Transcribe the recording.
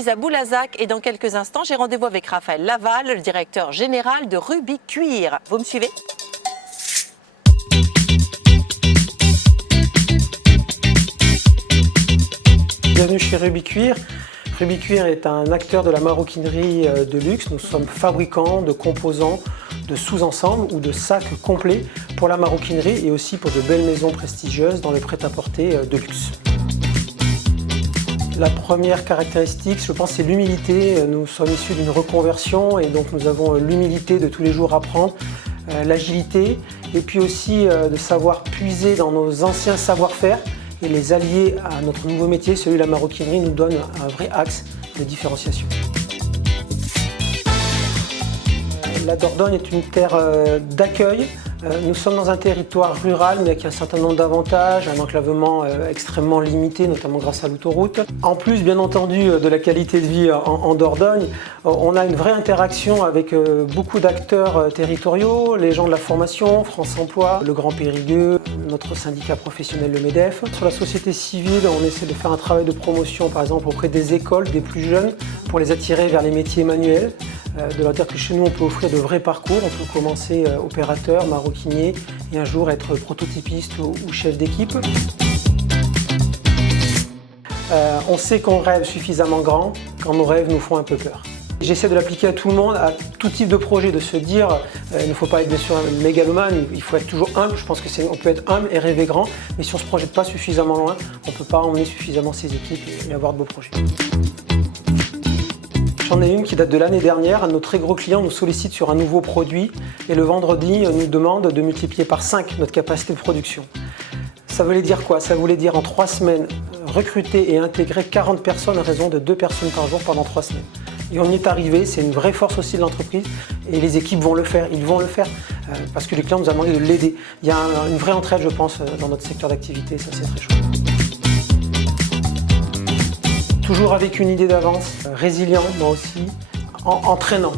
suis à Boulazac et dans quelques instants, j'ai rendez-vous avec Raphaël Laval, le directeur général de Ruby Cuir. Vous me suivez? Bienvenue chez Ruby Cuir. Ruby Cuir est un acteur de la maroquinerie de luxe. Nous sommes fabricants de composants, de sous-ensembles ou de sacs complets pour la maroquinerie et aussi pour de belles maisons prestigieuses dans le prêt-à-porter de luxe. La première caractéristique, je pense, c'est l'humilité. Nous sommes issus d'une reconversion et donc nous avons l'humilité de tous les jours apprendre, l'agilité et puis aussi de savoir puiser dans nos anciens savoir-faire et les allier à notre nouveau métier, celui de la maroquinerie, nous donne un vrai axe de différenciation. La Dordogne est une terre d'accueil. Nous sommes dans un territoire rural, mais avec un certain nombre d'avantages, un enclavement extrêmement limité, notamment grâce à l'autoroute. En plus, bien entendu, de la qualité de vie en Dordogne, on a une vraie interaction avec beaucoup d'acteurs territoriaux, les gens de la formation, France Emploi, le Grand Périgueux, notre syndicat professionnel, le MEDEF. Sur la société civile, on essaie de faire un travail de promotion, par exemple, auprès des écoles, des plus jeunes, pour les attirer vers les métiers manuels. De leur dire que chez nous on peut offrir de vrais parcours, on peut commencer opérateur, maroquinier et un jour être prototypiste ou chef d'équipe. On sait qu'on rêve suffisamment grand quand nos rêves nous font un peu peur. J'essaie de l'appliquer à tout le monde, à tout type de projet, de se dire il ne faut pas être bien sûr un mégalomane, il faut être toujours humble. Je pense qu'on peut être humble et rêver grand, mais si on ne se projette pas suffisamment loin, on ne peut pas emmener suffisamment ses équipes et avoir de beaux projets. J'en ai une qui date de l'année dernière. Un de nos très gros clients nous sollicite sur un nouveau produit et le vendredi nous demande de multiplier par 5 notre capacité de production. Ça voulait dire quoi? Ça voulait dire en 3 semaines recruter et intégrer 40 personnes à raison de 2 personnes par jour pendant 3 semaines. Et on y est arrivé, c'est une vraie force aussi de l'entreprise et les équipes vont le faire, ils vont le faire parce que le client nous a demandé de l'aider. Il y a une vraie entraide, je pense, dans notre secteur d'activité, ça c'est très chouette. Toujours avec une idée d'avance, résilient moi aussi, entraînant.